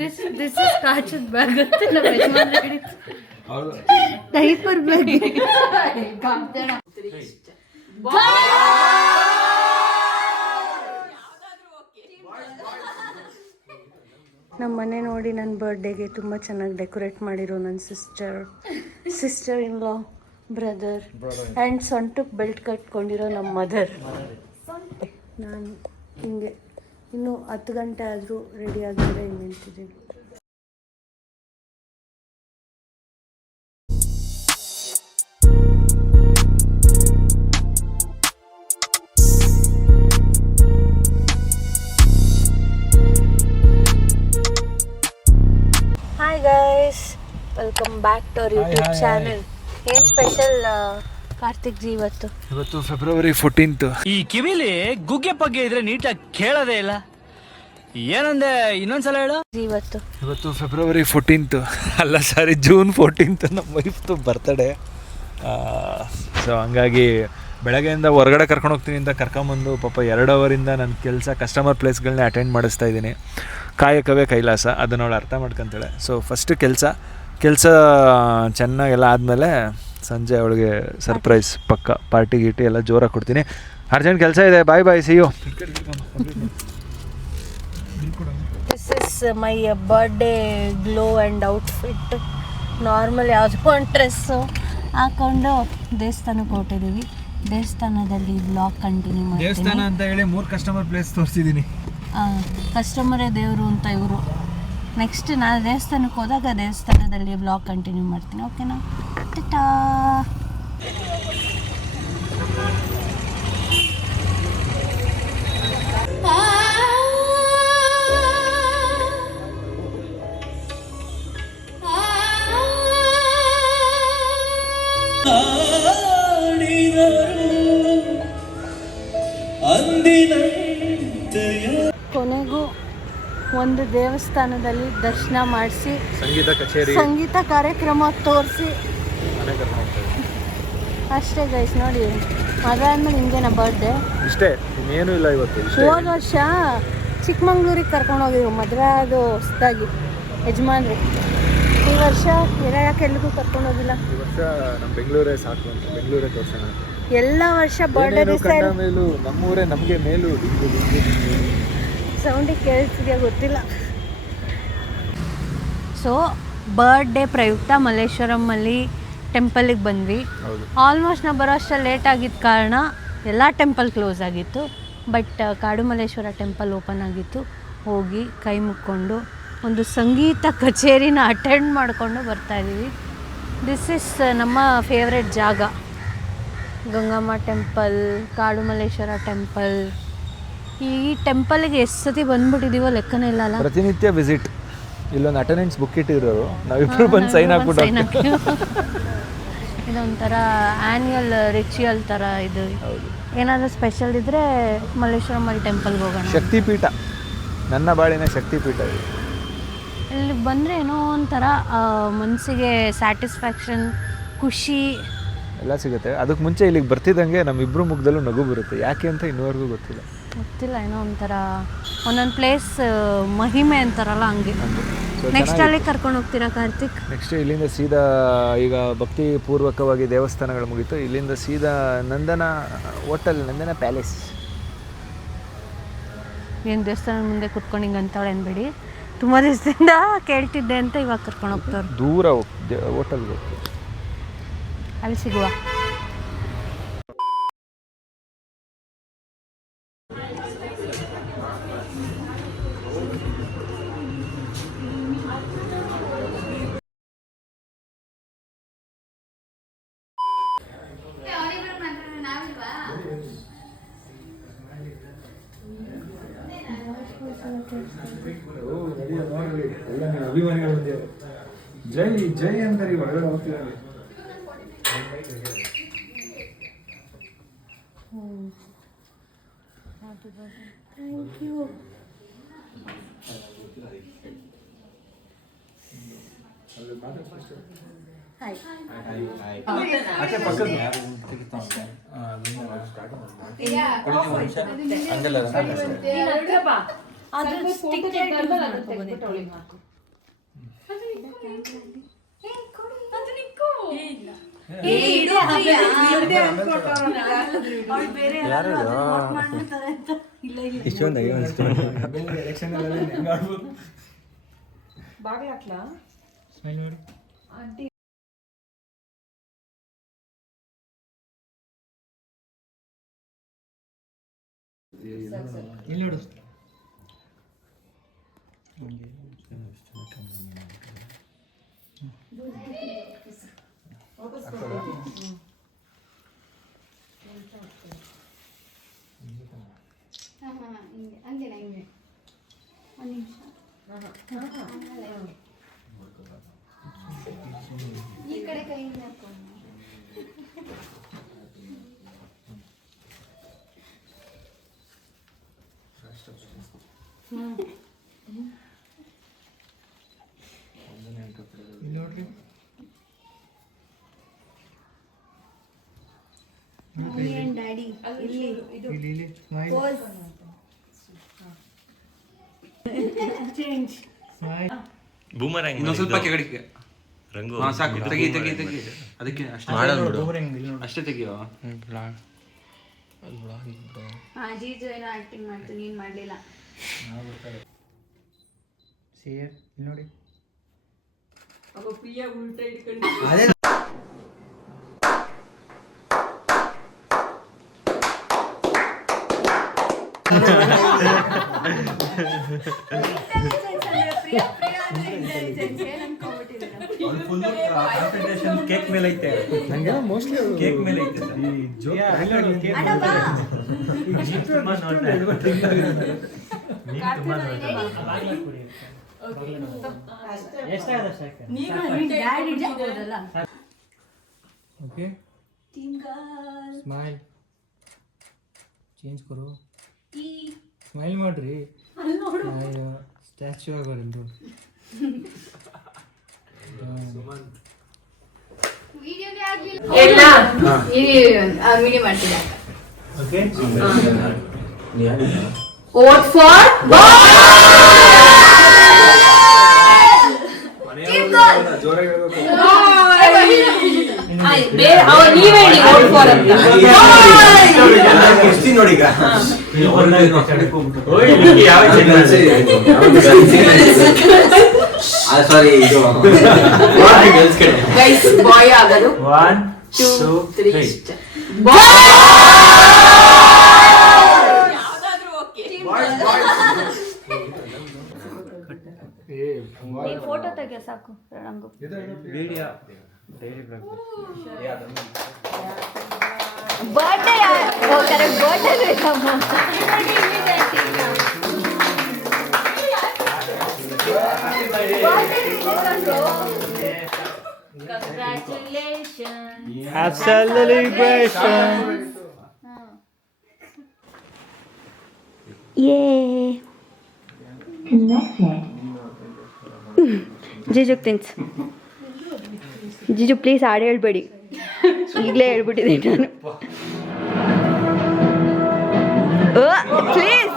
This is ಕಾಚದ bag ಅಂತ ನಮ್ಮ ಯಜಮಾನ್ರು ಹೇಳಿದ್ರು. Diaper bag. ನಮ್ಮ ಮನೆ ನೋಡಿ ನನ್ನ ಬರ್ಡೇಗೆ ತುಂಬ ಚೆನ್ನಾಗಿ ಡೆಕೋರೇಟ್ ಮಾಡಿರೋ ನನ್ನ sister in law, brother and ಸೊಂಟಕ್ಕೆ ಬೆಲ್ಟ್ ಕಟ್ಕೊಂಡಿರೋ ನಮ್ಮ ಮದರ್. ನಾನು ಹಿಂಗೆ ಇನ್ನೂ 10 ಗಂಟೆ ಆದರೂ ರೆಡಿ ಆಗಿದ್ರೆ ಹಿಂಗೆ ನಿಂತಿದ್ದೀನಿ. Hi guys, welcome back to our YouTube channel. ಏನು ಸ್ಪೆಷಲ್ ಕಾರ್ತಿಕ್ ಜಿ ಇವತ್ತು ಫೆಬ್ರವರಿ 14th. ಈ ಕಿವಿಲಿ ಗುಗ್ಗೆ ಪಗ್ಗೆ ಇದ್ರೆ ನೀಟಾಗಿ ಕೇಳೋದೇ ಇಲ್ಲ. ಏನಂದೆ ಇನ್ನೊಂದ್ಸಲ ಹೇಳು. ಇವತ್ತು ಫೆಬ್ರವರಿ 14th ಅಲ್ಲ ಸಾರಿ ಜೂನ್ 14th ನಮ್ಮ ವೈಫ್ದು ಬರ್ತಡೇ. ಸೊ ಹಂಗಾಗಿ ಬೆಳಗ್ಗೆಯಿಂದ ಹೊರಗಡೆ ಕರ್ಕೊಂಡು ಹೋಗ್ತೀನಿ ಅಂತ ಕರ್ಕೊಂಬಂದು ಪಾಪ 2 ಅವರಿಂದ ನನ್ನ ಕೆಲಸ ಕಸ್ಟಮರ್ ಪ್ಲೇಸ್ಗಳನ್ನೇ ಅಟೆಂಡ್ ಮಾಡಿಸ್ತಾ ಇದ್ದೀನಿ. ಕಾಯಕವೇ ಕೈಲಾಸ, ಅದನ್ನ ಅವಳು ಅರ್ಥ ಮಾಡ್ಕೊತಾಳೆ. ಸೊ ಫಸ್ಟ್ ಕೆಲಸ ಚೆನ್ನಾಗೆಲ್ಲ ಆದಮೇಲೆ ಸಂಜೆ ಅವಳಿಗೆ ಸರ್ಪ್ರೈಸ್ ಪಕ್ಕ ಪಾರ್ಟಿ ಗೀಟಿ ಎಲ್ಲ ಜೋರಾಗಿ ಕೊಡ್ತೀನಿ. ಅರ್ಜೆಂಟ್ ಕೆಲಸ ಇದೆ, bye see you. This is my birthday glow and outfit. Normal ಯಾವುದೋ ಒಂದು ಡ್ರೆಸ್ಸು ಹಾಕ್ಕೊಂಡು ದೇವಸ್ಥಾನಕ್ಕೆ ಹೊರಟಿದ್ದೀವಿ. ದೇವಸ್ಥಾನದಲ್ಲಿ ಬ್ಲಾಗ್ ಕಂಟಿನ್ಯೂ ಮಾಡ್ತೀನಿ. ದೇವಸ್ಥಾನ ಅಂತ ಹೇಳಿ 3 ಕಸ್ಟಮರ್ ಪ್ಲೇಸ್ ತೋರಿಸಿದ್ದೀನಿ. ಕಸ್ಟಮರೇ ದೇವರು ಅಂತ ಇವರು. ನೆಕ್ಸ್ಟ್ ನಾನು ದೇವಸ್ಥಾನಕ್ಕೆ ಹೋದಾಗ ದೇವಸ್ಥಾನದಲ್ಲಿ ಬ್ಲಾಗ್ ಕಂಟಿನ್ಯೂ ಮಾಡ್ತೀನಿ. ಓಕೆನಾ? ಟಾಟಾ. ಕೊನೆಗೂ ಒಂದು ದೇವಸ್ಥಾನದಲ್ಲಿ ದರ್ಶನ ಮಾಡಿಸಿ ಸಂಗೀತ ಕಾರ್ಯಕ್ರಮ ತೋರಿಸಿ ಅಷ್ಟೇ ಗೈಸ್. ನೋಡಿ, ಅದಾದ್ಮೇಲೆ ಹಿಂಗೇನ ಬರ್ಡೇ ಇಷ್ಟೇ, ಇನ್ನೇನು ಇಲ್ಲ. ಇವತ್ತು ಹೋದ ವರ್ಷ ಚಿಕ್ಕಮಂಗ್ಳೂರಿಗೆ ಕರ್ಕೊಂಡು ಹೋಗಿದ್ರು ಮದುವೆ ಅದು ಹೊಸದಾಗಿ ಯಜಮಾನ್ರಿ. ಈ ವರ್ಷ ಯಾಕೆ ಎಲ್ಲಿಗೂ ಕರ್ಕೊಂಡು ಹೋಗಿಲ್ಲ? ಈ ವರ್ಷ ನಮ್ಮ ಬೆಂಗಳೂರೇ ಸಾಕು ಅಂತ ಬೆಂಗಳೂರೇ ತೋರಿಸೋಣ. ಎಲ್ಲ ವರ್ಷ ಬರ್ಡೇ ದಿವಸ ಮೇಲೂ ನಮ್ಮೂರೇ ನಮಗೆ ಮೇಲೂ. ಸೌಂಡಿಗೆ ಕೇಳಿಸ್ತಿದೆಯಾ ಗೊತ್ತಿಲ್ಲ. ಸೊ ಬರ್ಡೇ ಪ್ರಯುಕ್ತ ಮಲ್ಲೇಶ್ವರಮಲ್ಲಿ ಟೆಂಪಲಿಗೆ ಬಂದ್ವಿ. ಆಲ್ಮೋಸ್ಟ್ ನಾವು ಬರೋ ಅಷ್ಟು ಲೇಟ್ ಆಗಿದ್ದ ಕಾರಣ ಎಲ್ಲ ಟೆಂಪಲ್ ಕ್ಲೋಸ್ ಆಗಿತ್ತು. ಬಟ್ ಕಾಡು ಮಲ್ಲೇಶ್ವರ ಟೆಂಪಲ್ ಓಪನ್ ಆಗಿತ್ತು. ಹೋಗಿ ಕೈ ಮುಕ್ಕೊಂಡು ಒಂದು ಸಂಗೀತ ಕಚೇರಿನ ಅಟೆಂಡ್ ಮಾಡಿಕೊಂಡು ಬರ್ತಾಯಿದ್ದೀವಿ. ದಿಸ್ ಇಸ್ ನಮ್ಮ ಫೇವ್ರೆಟ್ ಜಾಗ, ಗಂಗಮ್ಮ ಟೆಂಪಲ್, ಕಾಡು ಮಲ್ಲೇಶ್ವರ ಟೆಂಪಲ್. ಈ ಟೆಂಪಲ್ಗೆ ಎಷ್ಟು ಸತಿ ಬಂದ್ಬಿಟ್ಟಿದ್ದೀವೋ ಲೆಕ್ಕನೇ ಇಲ್ಲ ಅಲ್ಲ. ಪ್ರತಿನಿತ್ಯ ವಿಸಿಟ್. ಇಲ್ಲೊಂದು ಅಟೆಂಡೆನ್ಸ್ ಬುಕ್ ಇಟ್ಟಿರೋರು, ನಾವಿಬ್ಬರು ಬಂದು ಸೈನ್ ಹಾಕ್ಬಿಟ್ಟು. ಇದೊಂಥರ ಆ್ಯನ್ಯಲ್ ರಿಚುವಲ್ ಥರ ಇದು. ಏನಾದರೂ ಸ್ಪೆಷಲ್ ಇದ್ದರೆ ಮಲ್ಲೇಶ್ವರಮಲ್ಲಿ ಟೆಂಪಲ್ಗೆ ಹೋಗೋಣ. ಶಕ್ತಿಪೀಠ, ನನ್ನ ಬಾಳಿನ ಶಕ್ತಿಪೀಠ. ಇಲ್ಲಿ ಬಂದರೆ ಏನೋ ಒಂಥರ ಮನಸ್ಸಿಗೆ ಸ್ಯಾಟಿಸ್ಫ್ಯಾಕ್ಷನ್, ಖುಷಿ ಎಲ್ಲ ಸಿಗುತ್ತೆ. ಅದಕ್ಕೆ ಮುಂಚೆ ಇಲ್ಲಿಗೆ ಬರ್ತಿದ್ದಂಗೆ ನಮ್ಮಿಬ್ಬರು ಮುಖದಲ್ಲೂ ನಗು ಬರುತ್ತೆ. ಯಾಕೆ ಅಂತ ಇನ್ನೂವರೆಗೂ ಗೊತ್ತಿಲ್ಲ. ಏನೋ ಒಂಥರ ಒಂದೊಂದು ಪ್ಲೇಸ್ ಮಹಿಮೆ ಅಂತಾರಲ್ಲ ಹಂಗೆ. ನೆಕ್ಸ್ಟ್ ಅಲ್ಲಿ ಕರ್ಕೊಂಡು ಹೋಗ್ತೀರಾ ಕಾರ್ತಿಕ್? ನೆಕ್ಸ್ಟ್ ಇಲ್ಲಿಂದ ಸೀದಾ ಈಗ ಭಕ್ತಿ ಪೂರ್ವಕವಾಗಿ ದೇವಸ್ಥಾನಗಳು ಮುಗೀತು. ಇಲ್ಲಿಂದ ಸೀದಾ ನಂದನ ಹೋಟೆಲ್, ನಂದನ ಪ್ಯಾಲೇಸ್. ಏನು ದೇವಸ್ಥಾನ ಮುಂದೆ ಕುತ್ಕೊಂಡು ಹಿಂಗೆ ಅಂತಾಳೆ ಅನ್ಬೇಡಿ, ತುಂಬ ದಿವಸದಿಂದ ಕೇಳ್ತಿದ್ದೆ ಅಂತ ಇವಾಗ ಕರ್ಕೊಂಡು ಹೋಗ್ತಾರೆ. ದೂರ ಹೋಟೆಲ್ಗೆ ಹೋಗ್ತೀವಿ, ಅಲ್ಲಿ ಸಿಗುವ. ಅಭಿಮಾನಿಗಳು ಜೈ ಜೈ ಅಂತಾರೆ ಹೊರಗಡೆ ಹೋಗ್ತಿದ್ದಾರೆ. Thank you. ಅದು ಸ್ಟಿಕ್ ಮಾಡ್ಕೊಬೋದಿತ್ತು. ಈ ಕಡೆ ಕೈಯಿಂದ ಹಾಕೊಂಡು ನೋಡ್ರಿ ಡ್ಯಾಡಿ ಇಲ್ಲಿ ಸ್ಮೈಲ್ ಸ್ಮೈಲ್ ಬೂಮರಂಗ್ ಇನ್ನೊಂದು ಸ್ವಲ್ಪ ಕೆಳಗೆ ರಂಗು ಹಾ ಸಾಕು ತೆಗಿ ತೆಗಿ ತೆಗಿ ಅದಕ್ಕೆ ಅಷ್ಟೇ ತೆಗಿಯೋ ಜೀಜು ಏನೋ ಆಕ್ಟಿಂಗ್ ಮಾಡ್ತು ನೀನ್ ಮಾಡ್ಲಿಲ್ಲ. ಸೇರ್ ಇಲ್ಲಿ ನೋಡಿ ಕೇಕ್ ಮೇಲೆ ಐತೆ ನಂಗೆ ಮೋಸ್ಟ್ಲಿ ಕೇಕ್ ಮೇಲೆ ಐತೆ ओके ಸ್ಮೈಲ್ ಚೇಂಜ್ ಕರೋ ಸ್ಮೈಲ್ ಮಾಡ್ರಿ ಸ್ಟ್ಯಾಚ್ಯೂ ಆಗೋರಿಂದು ವಿಡಿಯೋಗೆ ಆಗ್ಲಿಲ್ಲ ಎಲ್ಲ ವಿಡಿಯೋ ಮಾಡ್ತಿದ್ದೆ. ಓಕೆ ವೋಟ್ ಫಾರ್ ನೀವೇ ಹೇಳಿ ವೋಟ್ ಫಾರ್ ಅಂತ. ನೋಡಿ ಸಾರಿ ಇದು ಗೈಸ್ ಬಾಯ್ ಆಗೋದು 1 2 3 ಈ ಫೋಟೋ ತೆಗಿಯೋ ಸಾಕು Rangu. Video daily blog birthday correct birthday ಬೇಕಮ್ಮ. Have celebration. Yay. ಜಿಜು ತಿನ್ಸ್. ಜಿಜು ಪ್ಲೀಸ್ ಹಾಡು ಹೇಳ್ಬೇಡಿ, ಈಗಲೇ ಹೇಳ್ಬಿಟ್ಟಿದ್ದೀನಿ ನಾನು. ಪ್ಲೀಸ್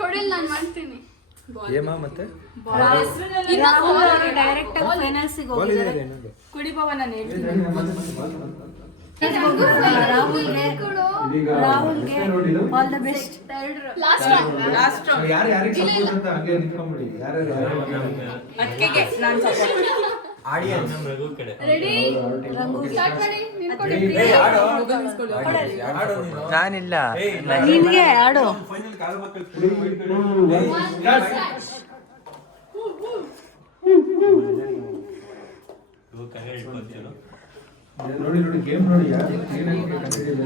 ಕೊಡಿಲ್ಲ ನಾನು ಮಾಡ್ತೀನಿ. ಮತ್ತೆ ಡೈರೆಕ್ಟ್ ಆಗಿ ಫೈನಾನ್ಸಿಗೆ ಹೋಗಿದ್ದಾರೆ. ರಾಹುಲ್ಗೆ ಆಲ್ ದ ಬೆಸ್ಟ್. ನಾನಿಲ್ಲ ನಿನ್ಗೆ ಆಡು.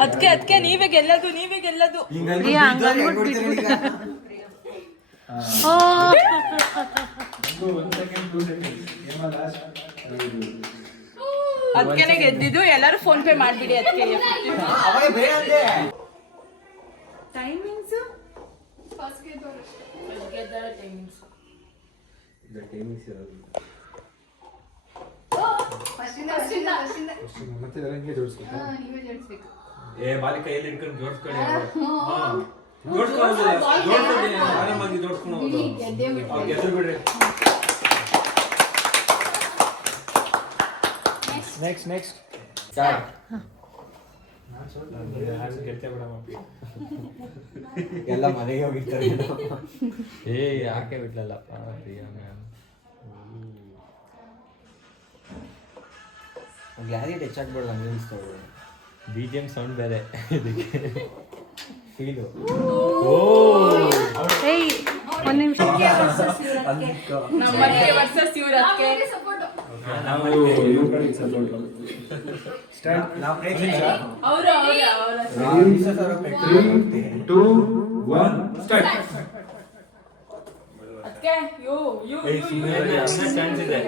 ಅದಕ್ಕೆ ನೀವೇ ಗೆಲ್ಲದು ಅದಕ್ಕೆ ಗೆದ್ದಿದ್ದು. ಎಲ್ಲರೂ ಫೋನ್ ಪೇ ಮಾಡ್ಬಿಡಿ ಅದಕ್ಕೆ. ಟೈಮಿಂಗ್ಸ್ ಟೈಮಿಂಗ್ಸ್ ಮತ್ತೆ ಇದೆಲ್ಲ ಹಿಂಗೆ ಜೋಡಿಸ್ಬೇಕು. ನೀವೇ ಜೋಡಿಸ್ಬೇಕು. ಏ ಬಾಲಿ ಕೈಯಲ್ಲಿ ಹಿಡ್ಕೊಂಡು ಜೋಡಿಸ್ಕೊಳ್ಳಿ. ಜೋಡಿಸ್ಕೊಳ್ಳಿ ಆರಾಮಾಗಿ ಜೋಡಿಸ್ಕೊಂಡು ಗೆದ್ದು ಬಿಡ್ರಿ. ನೆಕ್ಸ್ಟ್ ಎಲ್ಲ ಮನೆಗೆ ಹೋಗಿರ್ತಾರೆ. ಯಾಕೆ ಬಿಟ್ಲಲ್ಲಪ್ಪ ಪ್ರಿಯಾ ಮ್ಯಾಮ್. ಗ್ಲಾರಿಟಿ ಹೆಚ್ಚಾಗ್ಬೇಡ ಹಂಗೆ ಅನಿಸ್ತವೆ. BGM ಸೌಂಡ್ ಬೇರೆ ಇದಕ್ಕೆ ಫೀಲು. ಏಯ್ ಒಂದು ನಿಮಿಷ. ನಮ್ಮನೆ ವರ್ಸಸ್ ಇವ್ರಕ್ಕೆ ಅವರು ಅದಕ್ಕೆ ಯು ಚಾನ್ಸ್ ಇದೆ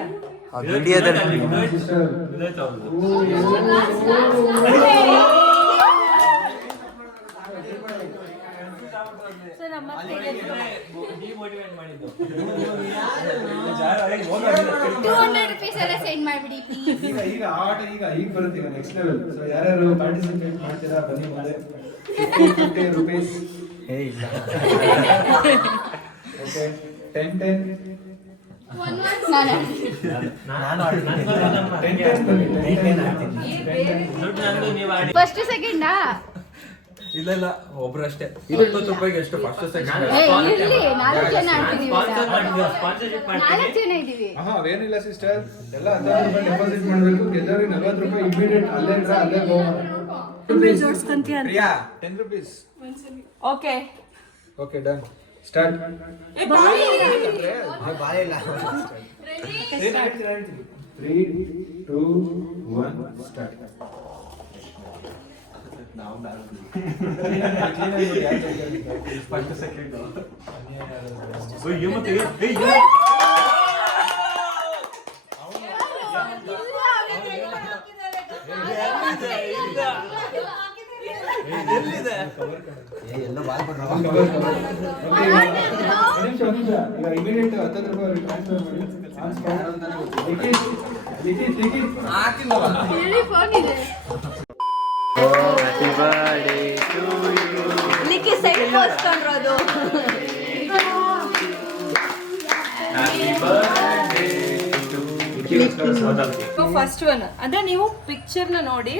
ಸೊ ನಮ್ಮ ಡಿಮೋಟಿವೇಟ್ ಮಾಡಿದ್ದು. 200 rupees ಎಲ್ಲ ಸೆಂಡ್ ಮಾಡ್ಬಿಡಿ ಪ್ಲೀಸ್. ಈಗ ಆಟ ಈಗ ಬರುತ್ತೆ ನೆಕ್ಸ್ಟ್ ಲೆವೆಲ್. ಸೊ ಯಾರ್ಯಾರು ಪಾರ್ಟಿಸಿಪೇಟ್ ಮಾಡ್ತೀರಾ ಬನ್ನಿ ಮುಂದೆ. 50 rupees. ಇಲ್ಲ ಓಕೆ 10 ಫಸ್ಟ್ ಸೆಕೆಂಡಾ? ಇಲ್ಲ ಒಬ್ರು ಅಷ್ಟೇ. 20 ರೂಪಾಯಿಗೆ ಎಷ್ಟು ಫಸ್ಟ್ ಸೆಕೆಂಡ್? ಇರ್ಲಿ 4 ಜನ ಆಡ್ತೀವಿ. 4 ಜನ ಇದೀವಿ. ಅವೇನಿಲ್ಲ ಸಿಸ್ಟರ್, ಎಲ್ಲ 10 ರೂಪಾಯಿ ಡೆಪಾಸಿಟ್ ಮಾಡಬೇಕು. ಗೆದ್ದವ್ರಿಗೆ 40 ರೂಪಾಯಿ ಇಮಿಡಿಯೇಟ್ ಅಲ್ಲೇ ಗೋ. ಜೋಡಿಸ್ಕೊಂತೀಯ Priya 10 rupees. Okay okay done. Start. ಬಾಳೆ ಇಲ್ಲ. 3 2 1 ಸ್ಟಾರ್ಟ್. ಫಸ್ಟ್ ಸೆಕೆಂಡ್ ಎಲ್ಲ ಬಾಲ್ ಕೊಡ್ರ. ಈಗ ಇಮಿಡಿಯೇಟ್ 10 ರೂಪಾಯಿ ಟ್ರಾನ್ಸ್ಫರ್ ಮಾಡಿ. ಇಲ್ಲಿ ಫೋನ್ ಇದೆ. Happy birthday to you. ಲಿಕ್ಕಿ ಸೈಡ್ ಹೋಸ್ಕೊಂಡ್ರೋದು. ಫಸ್ಟ್ ಒನ್ ಅಂದ್ರೆ ನೀವು ಪಿಕ್ಚರ್ ನ ನೋಡಿ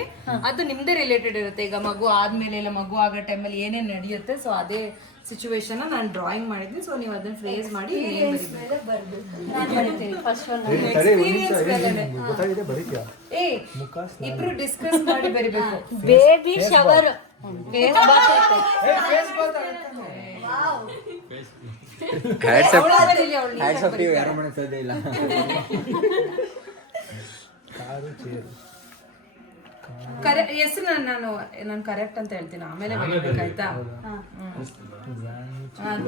ಅದು ನಿಮ್ದೇ ರಿಲೇಟೆಡ್ ಇರುತ್ತೆ. ಈಗ ಮಗು ಆದ್ಮೇಲೆ ಇಲ್ಲ ಮಗು ಆಗೋ ಟೈಮಲ್ಲಿ ಏನೇನ್ ನಡೆಯುತ್ತೆ, ಸೊ ಅದೇ ಸಿಚುವೇಶನ್ ನಾನು ಡ್ರಾಯಿಂಗ್ ಮಾಡಿದ್ದೆ. ಸೊ ನೀವು ಅದನ್ನ ಫ್ರೇಸ್ ಮಾಡಿ ಇಬ್ರು ಡಿಸ್ಕಸ್ ಮಾಡಿ ಬರಿಬೇಕು. ಬೇಬಿ ಶವರ್ ಯಾರು ಮಾಡಕ್ ಸಾಧ್ಯ ಇಲ್ಲ. ಹೆಸರು ನಾನು ಕರೆಕ್ಟ್ ಅಂತ ಹೇಳ್ತೀನಿ, ಆಮೇಲೆ ಬರೀಬೇಕಾಯ್ತಾ?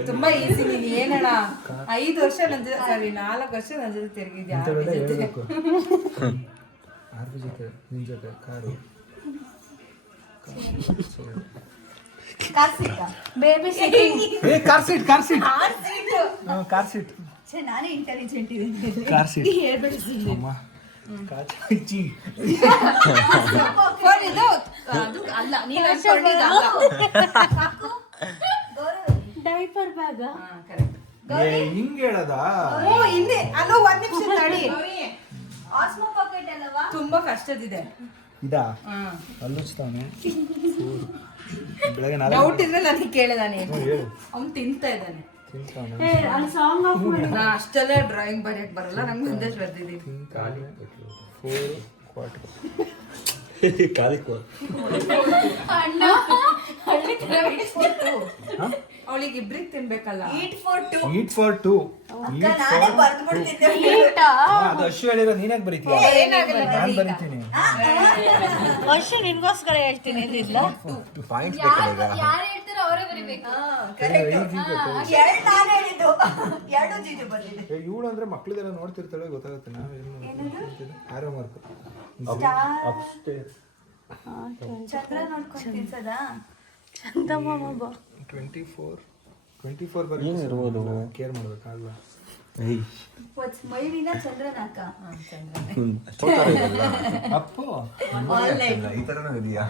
ತುಂಬಾ ಈಸಿ. ನೀನ್ ಏನಣ್ಣ 5 ವರ್ಷ ನನ್ನ ಜೊತೆ, ಸಾರಿ 4 ವರ್ಷ ನನ್ನ ಜೊತೆ ತಿರುಗಿದ್ಯಾ? Baby sitting. ಕಾರ್ ಸೀಟ್ ನಾನೇ ಇಂಟೆಲಿಜೆಂಟ್ ಇದ್ದೀನಿ. ಕಾರ್ ಸೀಟ್ ಫೋನ್ ಇದು ಅದು ಅಲ್ಲ, ನೀನ್ ಅನ್ಕೊಂಡಿದ್ದಲ್ಲ. ಡೈಪರ್ ಬ್ಯಾಗ. ಕರೆಕ್ಟ್. ಹಿಂಗೆ ಹೇಳದ. ಹಿಂದೆ ಅಲ್ಲೋ 1 ನಿಮಿಷ ತಡಿ. ಆಸ್ಮೋ ಪಾಕೆಟ್ ಅಲ್ಲವಾ? ತುಂಬಾ ಕಷ್ಟದಿದೆ. ಇದಾ ಅಲ್ಲುಚ್ತಾನೆ. ಬೆಳಗ್ಗೆ 4 ಡೌಟ್ ಇದ್ರೆ ನನಗೆ ಕೇಳಿದ ನೀನು. ಅವ್ನು ತಿಂತಾ ಇದ್ದಾನೆ. ಅಲ್ಲಿ ಸಾಂಗ್ ಆಫ್ ಮಾಡಿ. ನಾ ಅಷ್ಟೆಲ್ಲ ಡ್ರಾಯಿಂಗ್ ಬರೆಯಕ್ ಬರಲ್ಲ, ನಂಗೆ ಒಂದಷ್ಟು ಬರ್ದಿದ್ದೀನಿ. ಅವಳಿಗೆ ಇಬ್ರಿಗೆ ತಿನ್ಬೇಕಲ್ಲ. Eat for to. ಅದು ಅಶ್ವ ಹೇಳಿರೋ ನೀನಾಗ ಬರೀತೀಯ? ನಾನು ಬರೀತೀನಿ. ವರ್ಷ ನಿನ್ಗೋಸ್ಕರ ಹೇಳ್ತೀನಿ. ಪಾಯಿಂಟ್ಸ್ ಯಾರು ಹೇಳ್ತಾರೋ ಅವರೇ ಬರಿಬೇಕು. ಇವಳು ಅಂದ್ರೆ ಮಕ್ಳಿದೆಲ್ಲ ನೋಡ್ತಿರ್ತಾಳೆ, ಗೊತ್ತಾಗುತ್ತೆ. ಆರೋ ಮಾರ್ಕ್ ಚಂದ್ರ ನೋಡ್ಕೊಂಡು ತಿನ್ಸದಾ? ಚಂದಮಾಮ ಬಾ. 24 24 ಬರೀ ಕೇರ್ ಮಾಡ್ಬೇಕಾಗಲ್ಲ. ಮೈಲಿನ ಚಂದ್ರನಾಕ ಅಪ್ಪು ಈ ಥರನೂ ಇದೆಯಾ?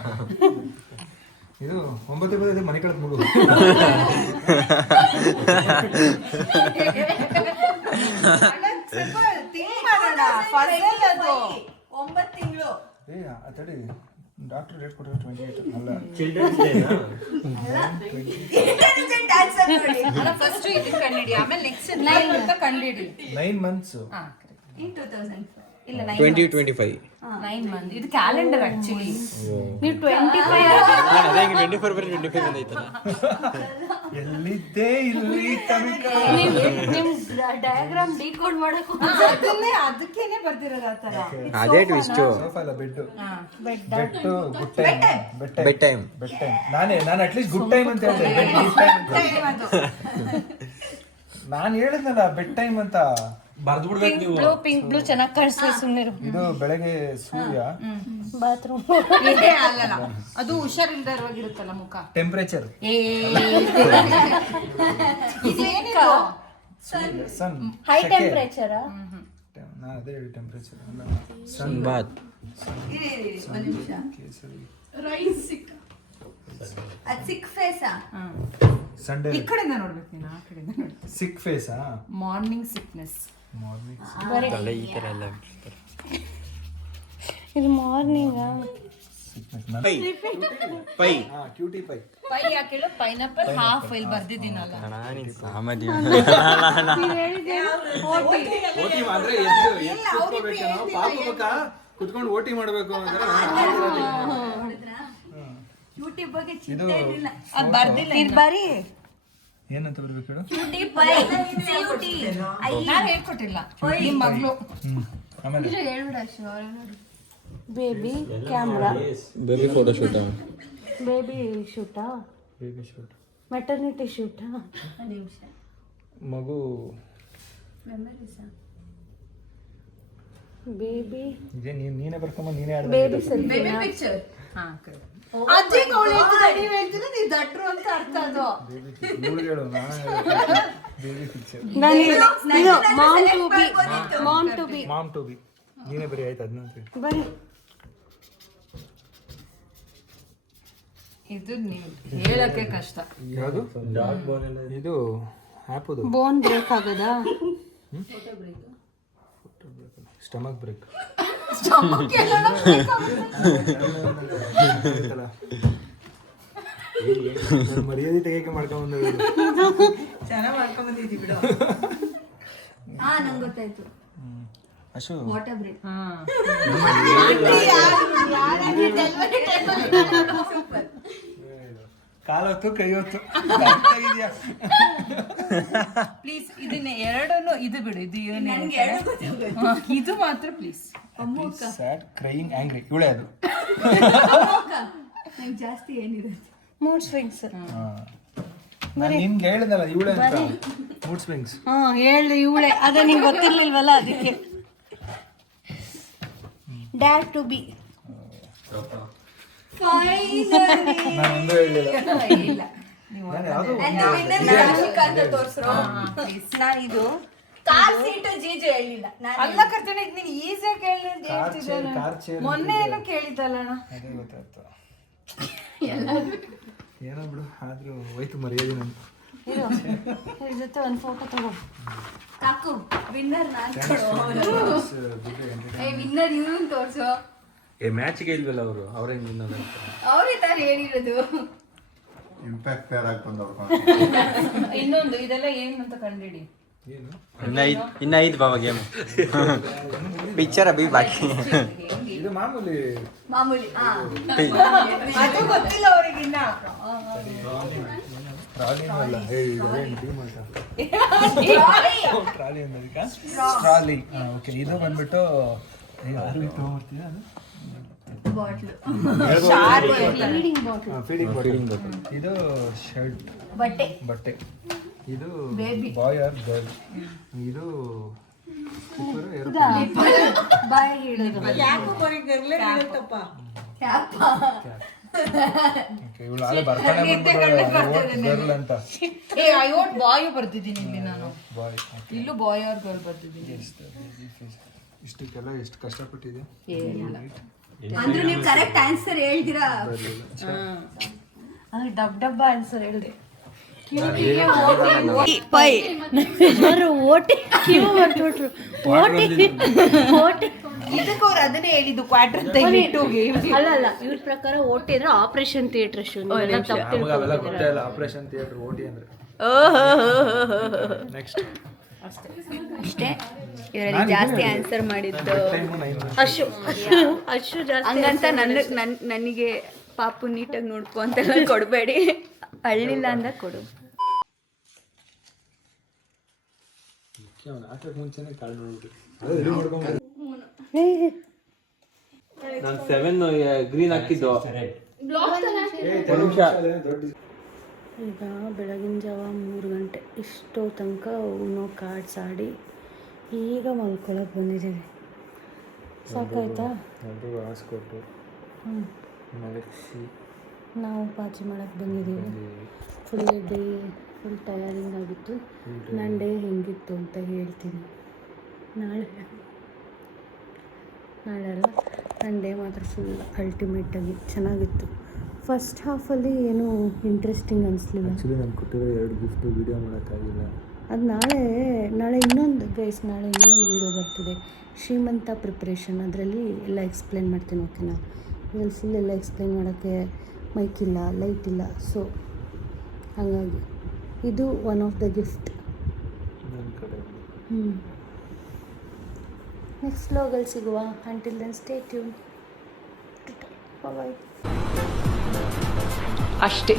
ಇದು 9 ಬರೋದೇ ಮನೆ ಕಳೆದ ಮಗು. ಅದು 9 ತಿಂಗಳು. ತಡಿ, ಡಾಕ್ಟರ್ ರೇಟ್ ಕೊಟ್ಟರೆ 28 ಅಲ್ಲ. ಚಿಲ್ಡ್ರನ್ಸ್ ಫಸ್ಟ್ ಇದು ಕಂಡಿಡಿ, ಆಮೇಲೆ ನೆಕ್ಸ್ಟ್ 9 ಅಂತ ಕಂಡಿಡಿ. 9 ಮಂತ್ಸ್. In 2004. ಇಲ್ಲ 9 ಮಂತ್. ಇದು ಕ್ಯಾಲೆಂಡರ್ ಆಕ್ಚುಲಿ. ನೀವು 25 ಎಲ್ಲಿದ್ದೆ ಇಲ್ಲಿ ತನಕ. ನಿಮ್ ಡಯಾಗ್ರಾಮ್ ಡಿಕೋಡ್ ಮಾಡಕ್ ಅದಕ್ಕೇನೆ ಬರ್ದಿರೋದು ಆ ತರ. ಅದೇ ಟ್ವಿಸ್ಟು. ಸೋಫಾ ಅಲ್ಲ, ಬೆಡ್ ಟೈಮ್. ನಾನು ಅಟ್ಲೀಸ್ಟ್ ಗುಡ್ ಟೈಮ್ ಅಂತ ಹೇಳಿದೆ. ನಾನು ಹೇಳಿದ್ನಲ್ಲ ಬೆಡ್ ಟೈಮ್ ಅಂತ. ಬರ್ದು ಬಿಡ್ಬೇಕು ನೀವು. ಪಿಂಕ್ ಬ್ಲೂ ಚೆನ್ನಾಗಿ ಕಾಣಿಸ್ತದೆ, ಸುಮ್ಮನೆ ಇದು ಬೆಳಗ್ಗೆ ಸೂರ್ಯ, ಬಾತ್ರೂಮ್. ಅಲ್ಲಲ್ಲ, ಅದು ಹುಷಾರಿಲ್ದ ಇರುತ್ತಲ್ಲ ಮುಖ. ಟೆಂಪರೇಚರ್, ಇದೇನಿದು? ಸನ್, ಹೈ ಟೆಂಪರೇಚರ್. ನಾನು ಅದೇ ಹೇಳಿ ಟೆಂಪರೇಚರ್. ಸನ್ ಬಾತ್. ಒಂದು ನಿಮಿಷ. ಅದು ಸಿಕ್ ಫೇಸಾ? ಸಂಡೇ ಈ ಕಡೆಯಿಂದ ನೋಡ್ಬೇಕು ನೀನು, ಆ ಕಡೆಯಿಂದ ನೋಡ್ಬೇಕು. ಸಿಕ್ ಫೇಸಾ? Morning sickness. ತಲೆ ಈ ಥರ ಎಲ್ಲ ಇದು morning. Pie cutie pie. Pie ಯಾಕೆ? ಪೈನಾಪಲ್ ಹಾಫ್ ಇಲ್ಲಿ ಬರ್ದಿದ್ದೀನಲ್ಲ. ಸಾಮಾನ್ಯ ಕುತ್ಕೊಂಡು ಓಟಿ ಮಾಡ್ಬೇಕು ಅಂದ್ರೆ ಕ್ಯೂಟಿ ಬಗ್ಗೆ ಚಿಂತೆ ಇರಲಿಲ್ಲ. ಅದು ಬರ್ದಿಲ್ಲ. ಇದು ಬರೀ ಏನಂತ ಬರ್ಬೇಕು ಹೇಳು. Cutie pie cutie. ನಾನು ಹೇಳ್ಕೊಟ್ಟಿಲ್ಲ, ನಿಮ್ಮ ಮಗಳು. ಆಮೇಲೆ ಹೇಳ್ಬಿಡ ಅಷ್ಟು ಅವ್ರು ನೋಡಿ. ಬೇಬಿ ಕ್ಯಾಮ್ರಾ, ಬೇಬಿ ಫೋಟೋ ಶೂಟಾ, ಬೇಬಿ ಶೂಟಾ, ಬೇಬಿ ಶೂಟ್, ಮೆಟರ್ನಿಟಿ ಶೂಟಾ, ಒಂದು ನಿಮಿಷ. ಮಗು ಮೆಮರೀಸಾ? ಬೇಬಿ ಇದೇ ನೀನೇ ಬರ್ಕೊಂಬ, ನೀನೇ ಬೇಬಿ ಆಡ್ಬೇಕು. ಸೆಲ್ಫಿ. Baby picture. ಹಾ, ಅಜ್ಜಿಗೆ ಅವಳು ಹೇಳ್ತಿದ್ದ, ನೀವು ಹೇಳ್ತಿದ್ರೆ ನೀವು ದಟ್ರು ಅಂತ ಅರ್ಥ ಅದು. ಬೇಬಿ ಹೇಳು, ಬೇಬಿ ಪಿಕ್ಚರ್. ಇದು mom to be, mom to be, mom to be. ನೀನೇ ಬರೀ ಆಯ್ತು ಅದನ್ನ ಬರೀ. ಇದು ನೀವು ಹೇಳಕ್ಕೆ ಕಷ್ಟ. ಯಾವುದು? ಇದು ಆ್ಯಪದು ಬೋನ್ ಬ್ರೇಕ್ ಆಗದ, ಸ್ಟಮಕ್ ಬ್ರೇಕ್. ಮರ್ಯಾದೆ ತೆಗಿಯಕ್ಕೆ ಮಾಡ್ಕೊಂಡ್ ಚೆನ್ನಾಗಿ ಮಾಡ್ಕೊಂಡ್ ಬಂದಿದ್ದೀವಿ ಬಿಡು. ಹಾ, ನಂಗೆ ಗೊತ್ತಾಯ್ತು. Ashu water break. ಕಾಲೊತ್ತು ಕೈ ಹೊತ್ತು ಪ್ಲೀಸ್ ಇದನ್ನ ಎರಡನ್ನು ಇದು ಬಿಡು. ಇದು ನಂಗೆ ಎರಡು ಗೊತ್ತಾಯ್ತು. ಇದು ಮಾತ್ರ ಪ್ಲೀಸ್. Sad, crying, angry. ಇವಳೇ ಅದು. ನಂಗೆ ಜಾಸ್ತಿ ಏನಿರುತ್ತೆ. Mood swings. ನಾನು ನಿಮ್ಗೆ ಹೇಳಿದಲ್ಲ ಇವಳೇ ಅಂತ. Mood swings. ಹೇಳಿ ಇವಳೆ, ಅದೇ ನಿಂಗೆ ಗೊತ್ತಿರ್ಲಿಲ್ವಲ್ಲ ಅದಕ್ಕೆ. Dad to be. ನಾನು ಒಂದು ಹೇಳಲಿಲ್ಲ. ಇಲ್ಲ ನಾನು ಯಾವುದು ನಾನು ಇದು ಕಾರ್ ಸೀಟ್ ಜೀಜು ಹೇಳಿಲ್ಲ. ಅಲ್ಲ ಕರ್ತೇನೆ, ಇದು ನೀನು ಈಸಿಯಾಗಿ ಹೇಳ್ತಿದ್ದೆ. ಕಾರ್ ಚೇರ್ ಮೊನ್ನೆ ಏನೋ ಕೇಳಿದ್ದಲ್ಲ. ಅದೇ ಗೊತ್ತಾಯ್ತು. ಏನೋ ಬಿಡು, ಆದ್ರೂ ಹೋಯ್ತು ಮರ್ಯಾದೆ ನಂದು. ಇದು ಇದ್ರ ಜೊತೆ ಒಂದು ಫೋಟೋ ತಗೋ. ಕಾಕು ವಿನ್ನರ್ ನಾನ್ ಕೊಡು. ವಿನ್ನರ್ ಇವ್ರನ್ನ ತೋರ್ಸು. ಮ್ಯಾಚ್ಗೆ ಇಲ್ವಲ್ಲ ಅವರು, ಅವ್ರೇನು ವಿನ್ನರ್ ಅಂತ. ಅವ್ರೇ ತಾನು ಹೇಳಿರೋದು. ಇಂಪ್ಯಾಕ್ಟ್ ಫೇರ್ ಆಗಿ ಬಂದವ್ರು. ಇನ್ನೊಂದು ಇದೆಲ್ಲ ಏನು ಅಂತ ಕಂಡಿಡಿ. ಇನ್ನ 5 ಬಾಬಾ ಗೇಮ್. ಪಿಕ್ಚರ್ ಅಭಿ ಬಾಕಿ. ಇದು ಮಾಮೂಲಿ. ಹಾ. ಅದು ಗೊತ್ತಿಲ್ಲ ಅವ್ರಿಗಿನ್ನ. ಟ್ರಾಲಿ ಅಲ್ಲ, ಟ್ರಾಲಿ ಅನ್ನೋದಕ್ಕೆ ಟ್ರಾಲಿ. ಓಕೆ, ಇದು ಬಂದ್ಬಿಟ್ಟು ತಗೊಂಡ್ಬರ್ತೀಯ ಅದು ಫೀಡಿಂಗ್ ಬಾಟಲ್. ಇದು ಶರ್ಟ್, ಬಟ್ಟೆ. ಇದು ಬಾಯ್ ಆರ್ ಗರ್ಲ್. ಇದು ಬಾಯಿ ಹಿಡಿದು ಇವಳು ಬರ್ತಾನೆ ಗರ್ಲ್ ಅಂತ. ಬಾಯು ಬರ್ತಿದ್ದೀನಿ ಇಲ್ಲಿ ನಾನು. ಬಾಯ್ ಇಲ್ಲೂ ಬಾಯ್ ಆರ್ ಗರ್ಲ್ ಬರ್ತಿದ್ದೀನಿ. ಇಷ್ಟಕ್ಕೆಲ್ಲ ಎಷ್ಟು ಕಷ್ಟಪಟ್ಟಿದೆ. ಅಂದ್ರೆ ನೀವು ಕರೆಕ್ಟ್ ಆನ್ಸರ್ ಹೇಳ್ತೀರಾ. ಅಂದ್ರೆ ಡಬ್ಬ ಆನ್ಸರ್ ಹೇಳಿದೆ. ಇದಕ್ಕೆ ಅವ್ರು ಅದನ್ನೇ ಹೇಳಿದ್ದು ಕ್ವಾರ್ಟರ್ ಅಲ್ಲ ಇವ್ರ ಪ್ರಕಾರ ಓಟಿ ಅಂದ್ರೆ ಆಪರೇಷನ್ ಥಿಯೇಟರ್ ಶೋ. ಅವೆಲ್ಲ ಗೊತ್ತೇ ಇಲ್ಲ ಆಪರೇಷನ್ ಥಿಯೇಟರ್ ಓಟಿ ಅಂದ್ರೆ. ನೆಕ್ಸ್ಟ್ ಅಷ್ಟೇ ಇವರಲ್ಲಿ ಜಾಸ್ತಿ ಆನ್ಸರ್ ಮಾಡಿದ್ದು ಅಶು ಜಾಸ್ತಿ ಹಂಗಂತ ನನಗೆ ಪಾಪು ನೀಟಾಗಿ ನೋಡ್ಕೊ ಅಂತೆಲ್ಲ ಕೊಡಬೇಡಿ. ಅಳ್ಳಿಲ್ಲ ಅಂದಾಗ ಕೊಡು. ಹಾಕಕ್ಕೆ ಮುಂಚೆನೆ ಕಾಳು ನೋಡ್ಬಿಟ್ಟು ನಾನು 7 ಗ್ರೀನ್ ಹಾಕಿದ್ದು. ಈಗ ಬೆಳಗಿನ ಜಾವ 3 ಗಂಟೆ ಇಷ್ಟೋ ತನಕ ಉನೋ ಕಾರ್ಡ್ಸ್ ಆಡಿ ಈಗ ಮಲ್ಕೊಳಕ್ಕೆ ಬಂದಿದ್ದೀವಿ. ಸಾಕಾಯ್ತಾ? ಹಾಸ್ಕೊಟ್ಟು ಮಲಗಿಸಿ ನಾವು ಪಾಚಿ ಮಾಡೋಕ್ಕೆ ಬಂದಿದ್ದೀವಿ. ಫುಲ್ ಟಯರಿಂಗ್ ಆಗಿತ್ತು. ನನ್ನ ಡೇ ಹೆಂಗಿತ್ತು ಅಂತ ಹೇಳ್ತೀನಿ. ನಾಳೆ ಅಲ್ಲ, ನನ್ನ ಡೇ ಮಾತ್ರ ಫುಲ್ ಅಲ್ಟಿಮೇಟಾಗಿ ಚೆನ್ನಾಗಿತ್ತು. ಫಸ್ಟ್ ಹಾಫಲ್ಲಿ ಏನೂ ಇಂಟ್ರೆಸ್ಟಿಂಗ್ ಅನಿಸ್ಲಿಲ್ಲ. ಆ್ಯಕ್ಚುಲಿ ನಾನು ಕೊಟ್ಟಿರೋ 2 ಗಿಫ್ಟು ವೀಡಿಯೋ ಮಾಡೋಕ್ಕಾಗಿಲ್ಲ. ಅದು ನಾಳೆ ಇನ್ನೊಂದು ವೀಡಿಯೋ ಬರ್ತಿದೆ, ಶ್ರೀಮಂತ ಪ್ರಿಪ್ರೇಷನ್. ಅದರಲ್ಲಿ ಎಲ್ಲ ಎಕ್ಸ್ಪ್ಲೇನ್ ಮಾಡ್ತೀನಿ, ಓಕೆನಾ? ಇದರಲ್ಲಿ ಫುಲ್ ಎಲ್ಲ ಎಕ್ಸ್ಪ್ಲೇನ್ ಮಾಡೋಕ್ಕೆ ಮೈಕ್ ಇಲ್ಲ, ಲೈಟ್ ಇಲ್ಲ. ಸೊ ಹಾಗಾಗಿ ಇದು ಒನ್ ಆಫ್ ದ ಗಿಫ್ಟ್. ನನ್ನ ಕಡೆ ನೆಕ್ಸ್ಟ್ ವ್ಲಾಗಲ್ಲಿ ಸಿಗುವ. Until then stay tune. Bye. ಅಷ್ಟೇ.